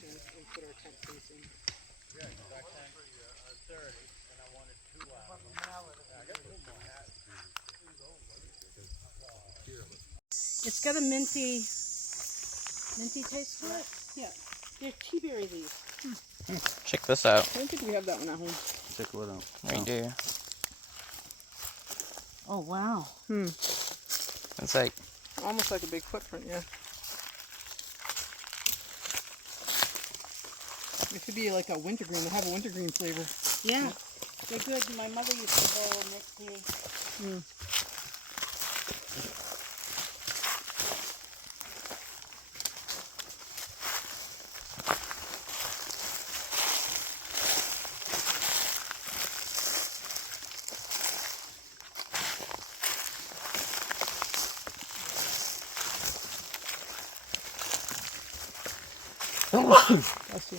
elevation and put our tent facing. Yeah, because our tent are 30, and I wanted 2 hours. I got 2 more hats. It's got a minty taste to it. Yeah. They're tea berry leaves. Check this out. I don't think we have that one at home. Check what out. Right there. Oh wow. It's like Almost like a big footprint, yeah. It could be like a wintergreen. They have a wintergreen flavor. Yeah. They're good. My mother used to boil mixed tea. Bless you.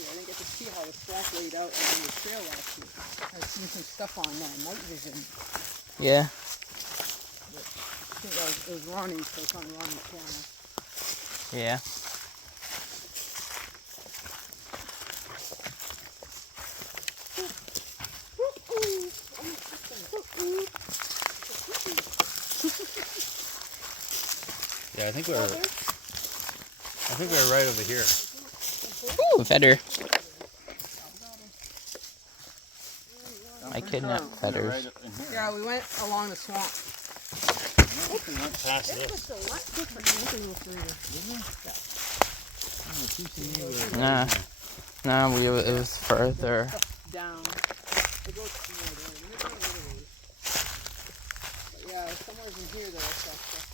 I didn't get to see how the track laid out on the trail last week. I've seen some stuff on night vision. yeah. I think it was Ronnie, so it's on Ronnie's camera. Yeah. Yeah, I think we're right over here. Ooh, feather. I kidnapped feathers. Yeah, we went along the swamp. We went past This this. was a lot different than Nah, it was further. down. It goes more there. We never went a little ways. But yeah, somewhere in here there was that stuff.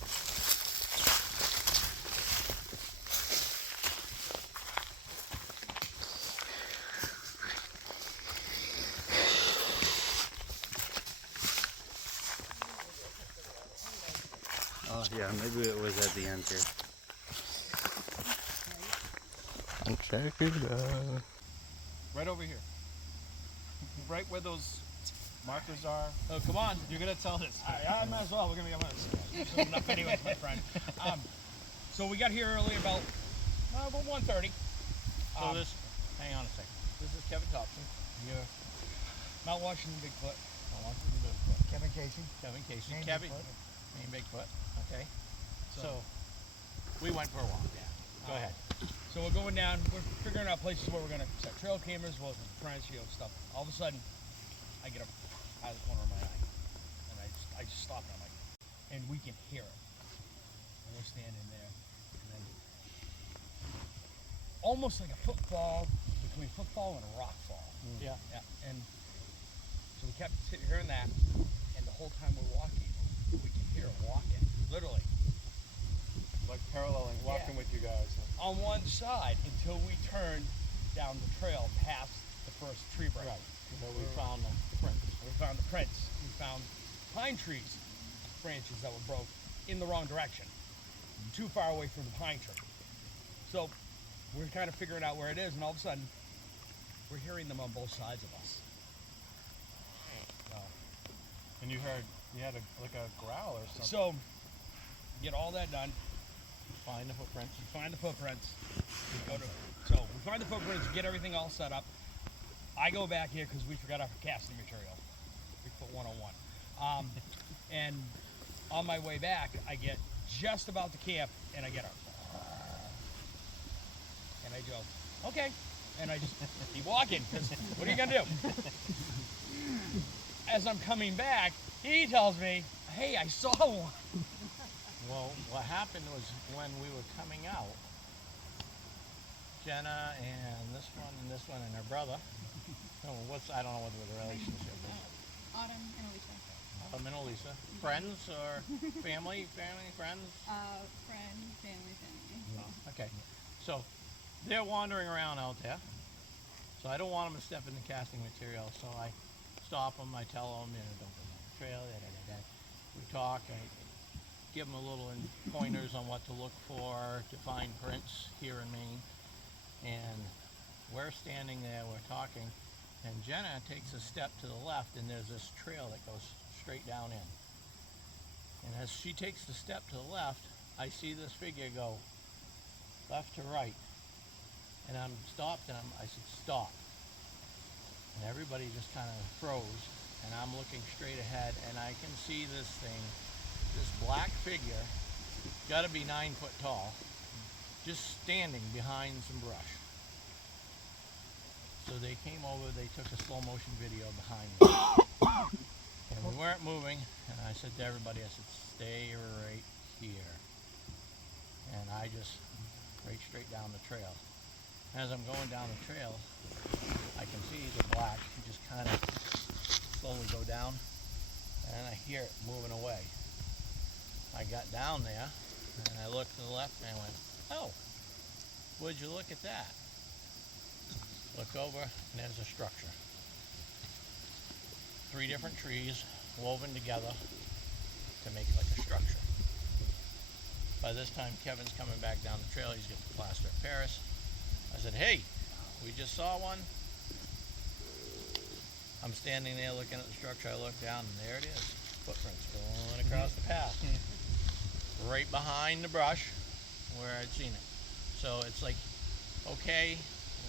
Oh, yeah, maybe it was at the end here. And check it out. Right over here. Right where those markers are. Oh, come on. You're going to tell this. I might as well. We're going to be on this. So enough anyways, my friend. So we got here early about 1:30. So hang on a second. This is Kevin Thompson. Yeah. Mount Washington Bigfoot. Kevin Casey. Kevin Casey. Maine Kevin. Bigfoot. Maine Bigfoot. Okay. So we went for a walk. Yeah. Go ahead. So we're going down. We're figuring out places where we're going to set trail cameras, well, trying to stuff. All of a sudden, I get a out of the corner of my eye, and I just stop and I'm like, and we can hear it. And we're standing there, and then almost like a footfall, between footfall and a rock fall. Yeah. Yeah. And so we kept hearing that, and the whole time we're walking, we can hear it walking, literally. Like paralleling, walking with you guys. On one side until we turned down the trail past the first tree break. Right. So we found the prints. We found the prints. We found pine trees, branches that were broke in the wrong direction, too far away from the pine tree. So we're kind of figuring out where it is, and all of a sudden, we're hearing them on both sides of us. And you had like a growl or something. So get all that done. Find the footprints. We find the footprints. So we find the footprints, get everything all set up. I go back here because we forgot our casting material. Bigfoot 101. And on my way back, I get just about to camp, and I get a... And I go, okay. And I just keep walking, because what are you going to do? As I'm coming back, he tells me, hey, I saw one. Well, what happened was when we were coming out, Jenna and this one and her brother. I don't know what the relationship is. Autumn and Alicia. Autumn and Elisa. Friends or family, friends? Friend, family. Okay. So they're wandering around out there. So I don't want them to step in the casting material. So I stop them. I tell them, don't go down the trail. We talk. I give them a little pointers on what to look for to find prints here in Maine. And we're standing there, we're talking, and Jenna takes a step to the left, and there's this trail that goes straight down in. And as she takes the step to the left, I see this figure go left to right. And I'm stopped, and I said, stop. And everybody just kind of froze, and I'm looking straight ahead, and I can see this thing, this black figure, gotta be 9 foot tall, just standing behind some brush. So they came over, they took a slow motion video behind me. And we weren't moving, and I said to everybody, I said, stay right here. And I just right straight down the trail. As I'm going down the trail, I can see the black just kind of slowly go down, and I hear it moving away. I got down there, and I looked to the left, and I went, oh, would you look at that? Look over, and there's a structure. 3 different trees woven together to make like a structure. By this time, Kevin's coming back down the trail. He's got the plaster of Paris. I said, hey, we just saw one. I'm standing there looking at the structure. I look down, and there it is. Footprints going across the path. Right behind the brush where I'd seen it. So it's like, okay,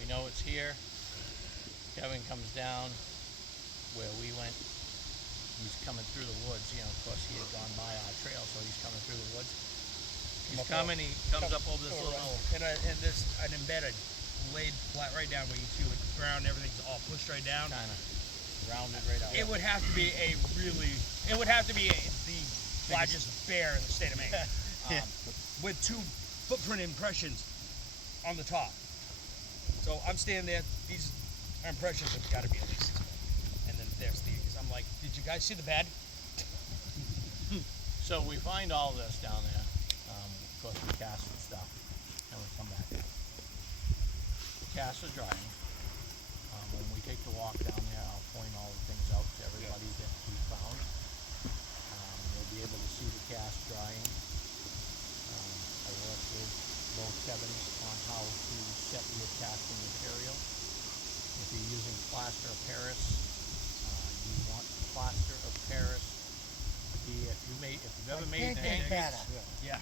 we know it's here. Kevin comes down where we went. He's coming through the woods. You know, of course, he had gone by our trail, so he's coming through the woods. He's coming, he comes up over this little knoll. And this, an embedded, laid flat right down where you see the ground, everything's all pushed right down. Kind of rounded right out. It would have to be the largest bear in the state of Maine. With 2 footprint impressions on the top. So I'm standing there, these impressions have got to be at least 6 foot. And then there's these. I'm like, did you guys see the bed? So we find all this down there. Of course, we cast and stuff, and we come back. The casts are drying. When we take the walk down there, I'll point all the things out to everybody that we found. You'll be able to see the cast drying. I worked with both Kevins on how to set your casting material. If you're using plaster of Paris, you want plaster of Paris. If you've ever made pancakes,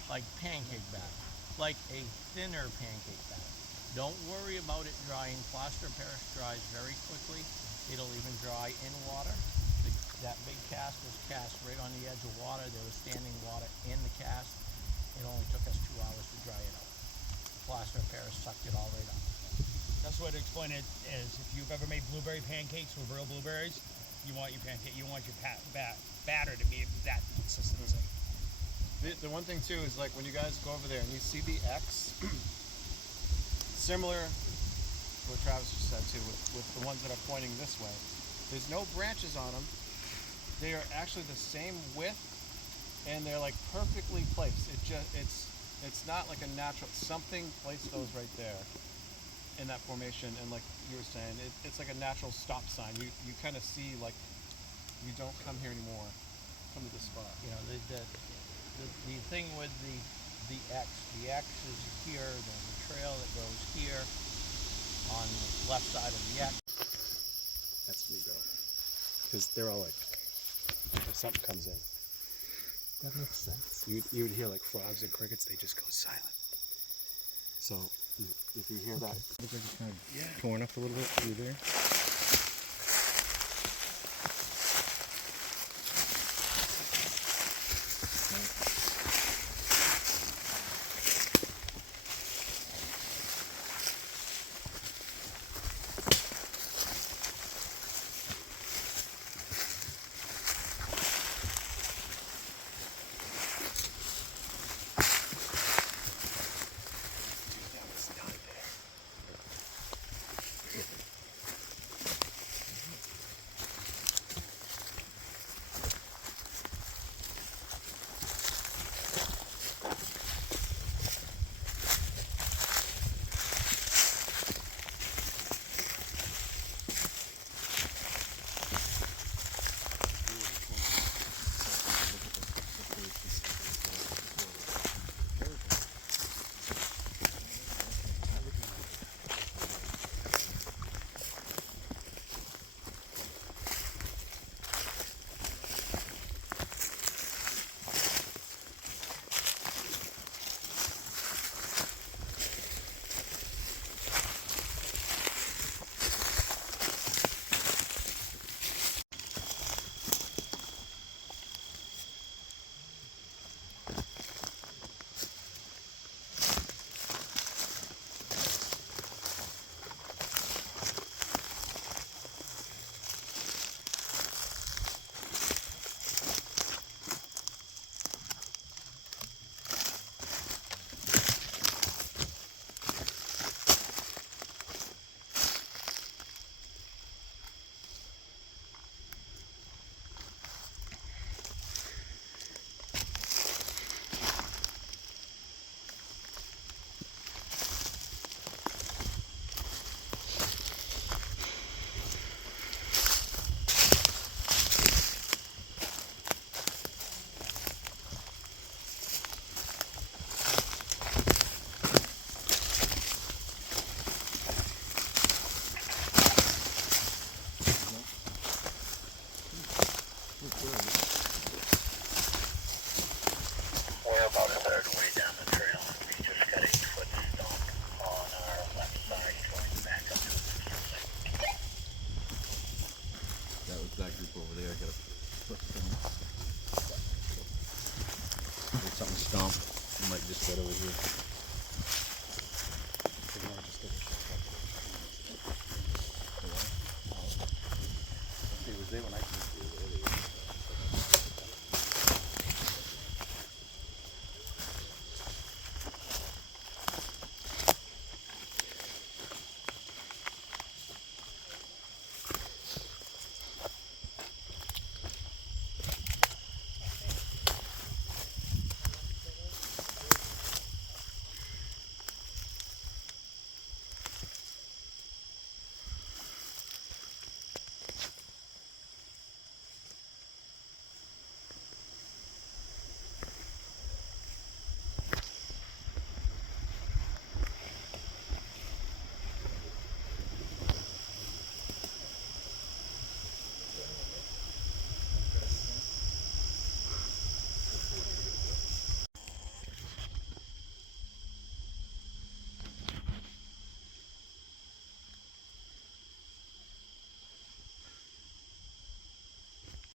like pancake batter, like a thinner pancake batter. Don't worry about it drying. Plaster of Paris dries very quickly. It'll even dry in water. That big cast was cast right on the edge of water. There was standing water in the cast. It only took us 2 hours to dry it out. The plaster of Paris sucked it all right up. That's the way to explain it is if you've ever made blueberry pancakes with real blueberries, you want your batter to be that consistency. The one thing too is like when you guys go over there and you see the X, similar to what Travis just said too, with the ones that are pointing this way, there's no branches on them. They are actually the same width, and they're like perfectly placed. It's not like a natural, something placed those right there in that formation, and like you were saying, it's like a natural stop sign. You kind of see like, you don't come here anymore, come to this spot. You know, the thing with the X is here, there's a trail that goes here on the left side of the X. That's me, bro. Because they're all like, if something comes in. That makes sense. You would hear like frogs and crickets, they just go silent. So if you hear that, Looks like it's kind of torn up a little bit through there.